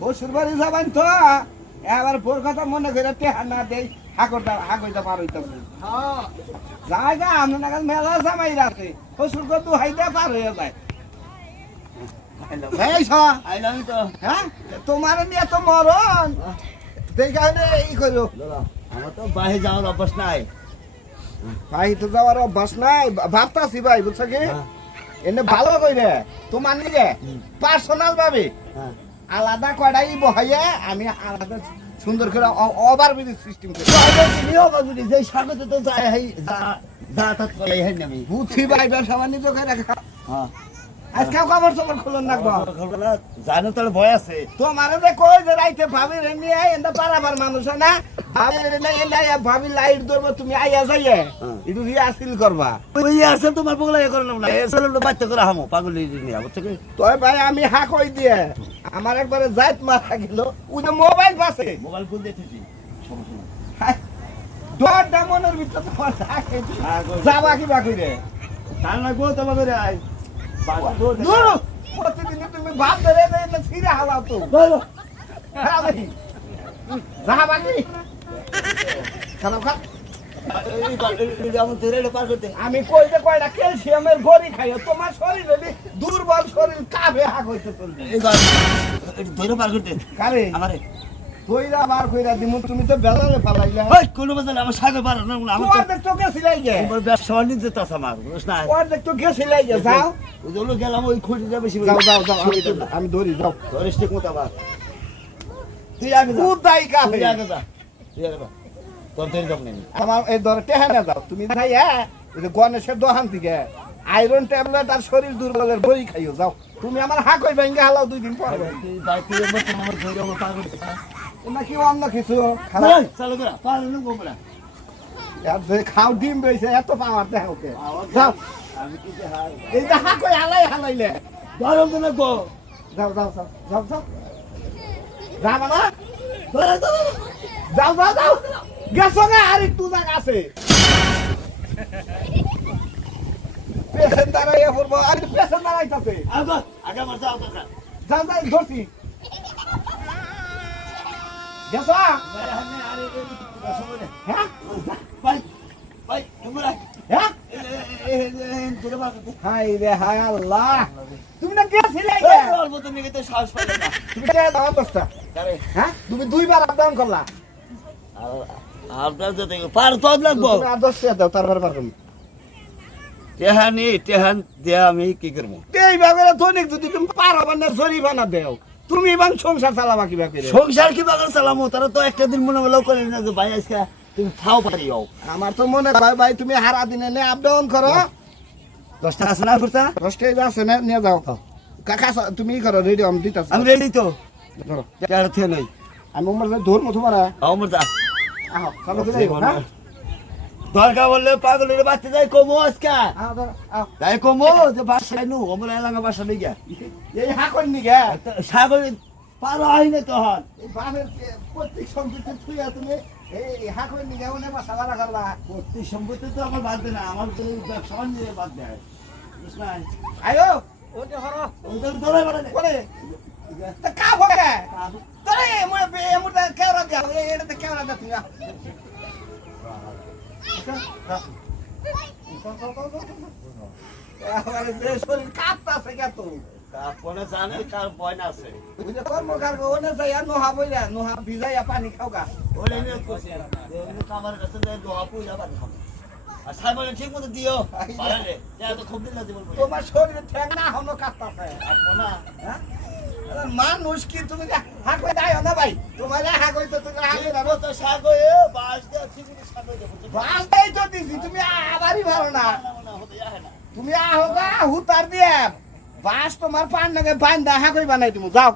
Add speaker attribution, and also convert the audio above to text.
Speaker 1: শ্বশুর বাড়ি যাবেন তো এবার বোর কথা মনে করে টেহা না দেই হাকরটা হাকইতে পার হইতাছে। জায়গা মেলা জামাই রাখে শ্বশুর কত হাইতে পার হয়ে যায়। হ্যাঁ? তোমার নিয়ে তো মরণ। দেখানে ই করো।
Speaker 2: আমার তো বাইরে যাওয়ার অভ্যাস নাই।
Speaker 1: ভাই তো যাওয়ার অভ্যাস নাই ভাবতাছি ভাই বুঝছ কি?
Speaker 2: হ্যাঁ।
Speaker 1: এনে ভালো কইরে তোমার
Speaker 2: হুম।
Speaker 1: পার্সোনাল ভাবে।
Speaker 2: হ্যাঁ।
Speaker 1: আলাদা কয়টাই বহাইয়া আমি আলাদা সুন্দর করে ওভার বিধি সিস্টেম করি।
Speaker 2: যে স্বাগত তো যায় হেই যা যা তা হেই নামি
Speaker 1: বুঝছি ভাই ব্যবসা বাণিজ্য করে রাখা।
Speaker 2: হ্যাঁ।
Speaker 1: আজকে খবর সবর খুলন রাখব
Speaker 2: জানো তোর ভয় আছে।
Speaker 1: তোমার যে কই যে রাইতে ভাবি রে নিয়ে এন্দা পারাবার মানুষ না। ভাবি রে নিয়ে এন্দা ভাবি লাইট ধরবো তুমি আইয়া যাইয়ে করবা।
Speaker 2: আছে তোমার বগলা এ না। বাচ্চা করে হামো পাগল নিয়ে বুঝছ কি
Speaker 1: তবে ভাই আমি হা কই দিয়ে? আমার একবারে যাইত মারা গেল। ওই যে মোবাইল পাশে।
Speaker 2: মোবাইল ফোন দেখেছি
Speaker 1: দরটা মনের ভিতরে তোমার থাকে যাবা কি বাকি রে
Speaker 2: তার না গো ধরে আই
Speaker 1: দূর! প্রতিদিন তুমি ভাত ধরে দেয় না ছিঁড়ে হালাও তো। হ্যাঁ ভাই যাবা কি? খারাপ খা আমি কই যে কয়টা ক্যালসিয়ামের গড়ি খাই তোমার শরীর যদি দুর্বল শরীর কাবে হাক হইতে চলবে।
Speaker 2: ধরে পার করতে।
Speaker 1: কারে?
Speaker 2: আমারে।
Speaker 1: কইরা বার কইরা দিমু তুমি তো বেলালে ফালাইলা
Speaker 2: ওই কোন বাজার আমার সাগর পার না আমার তো
Speaker 1: অর্ধেক তো গেছিলাই গে।
Speaker 2: আমার ব্যবসা বাণিজ্য তো আছে আমার বুঝছ না?
Speaker 1: অর্ধেক তো গেছিলাই গে যাও।
Speaker 2: ওই জন্য গেলাম ওই খুঁটি যাবে বেশি
Speaker 1: যাও যাও যাও আমি ধরি যাও।
Speaker 2: ধরিস ঠিক মতো আবার। তুই আগে যা। তুই আগে যা। তুই আগে
Speaker 1: আমার এই ধরে টেহানা যাও। তুমি যাই হ্যাঁ? ওই যে গণেশের দোকান থেকে আয়রন ট্যাবলেট আর শরীর দুর্বলের বই খাইও যাও। তুমি আমার হাক হই ভেঙে হালাও দুই দিন পর। নাকি অন্য কিছু? খাও ডিম রয়েছে এত পাওয়ার দেখো কে? যাও। এই যে হাক হই হালাই হালাইলে।
Speaker 2: গরম তো না গো।
Speaker 1: যাও যাও যাও যাও যাও। না?
Speaker 2: ধরে
Speaker 1: যাও যাও যাও। গেছো না আর একটু জায়গা আছে। পেশেন্ট দাঁড়াইয়া পড়ব আর পেশেন্ট দাঁড়াইতেছে।
Speaker 2: আগে আগে আমার যাও তো
Speaker 1: যাও যাও ধরছি। গেছো? হ্যাঁ
Speaker 2: ভাই ভাই তোমরা
Speaker 1: হ্যাঁ? হাই রে হাই আল্লাহ। তুমি না গেছিলে?
Speaker 2: অল্প তুমি কিন্তু সাহস পাইলে না।
Speaker 1: তুমি দাও দশটা। হ্যাঁ? তুমি দুইবার আপ ডাউন করলা।
Speaker 2: আপনার যদি পার তো লাগবো।
Speaker 1: আর দশটা দাও তারপরে পারব
Speaker 2: তেহানি তেহান দিয়া আমি কি করব?
Speaker 1: ধনিক যদি তুমি পারো মানে জরিমানা দেও। তুমি এবার সংসার চালাবা কিবা করে।
Speaker 2: সংসার কি বাগান চালামো তারা তো একটা দিন মনে হলেও করে না যে ভাই আজকে তুমি খাও পারিও
Speaker 1: আমার তো মনে হয় ভাই তুমি হারা দিনে নে আপ ডাউন করো
Speaker 2: দশটা আছে না ফুরতা
Speaker 1: দশটাই আছে না নিয়ে যাও। কাকা তুমি করো রেডি আমি
Speaker 2: আমি রেডি তো।
Speaker 1: ধরো।
Speaker 2: নই।
Speaker 1: আমি উমর ধরবো তোমার।
Speaker 2: আমার যা দরকার বললে পাগলের বাচ্চা যাই কমো আজকে। যাই কমো যে বাসায় নু আমার এলাকা বাসা নেই গা
Speaker 1: এই হাকন নি গে
Speaker 2: সাগর পার হয় না তখন।
Speaker 1: এই প্রত্যেক সম্পত্তি থুইয়া তুমি এই হাকন নি গে ওনে বাসা করলা
Speaker 2: প্রতি সম্পত্তি তো আমার বাদ দেয় না আমার তো ব্যবসা বাণিজ্য বাদ দেয়। বুঝছ না?
Speaker 1: আয়ো। ওটা হরো
Speaker 2: দৌড়াই
Speaker 1: তা কা কে ওনে যাইয়া নোহা বইরা পানি খাও গা
Speaker 2: ঠিক মতো দিও
Speaker 1: তোমার শরীরে ঠেক না হ্যাঁ আরে মানুষ কি তুমি হাক কই দাও না ভাই? তোমার হাক তো তুমি হাক
Speaker 2: ঠিক মতো সাগো বাস
Speaker 1: দেই তো দিছি তুমি আবারই ভালো না।
Speaker 2: না না
Speaker 1: তুমি আহ গা হুতার দিয়ে। বাস তোমার পান নাগে বান্ধা হাক কই বানাই তুমি যাও।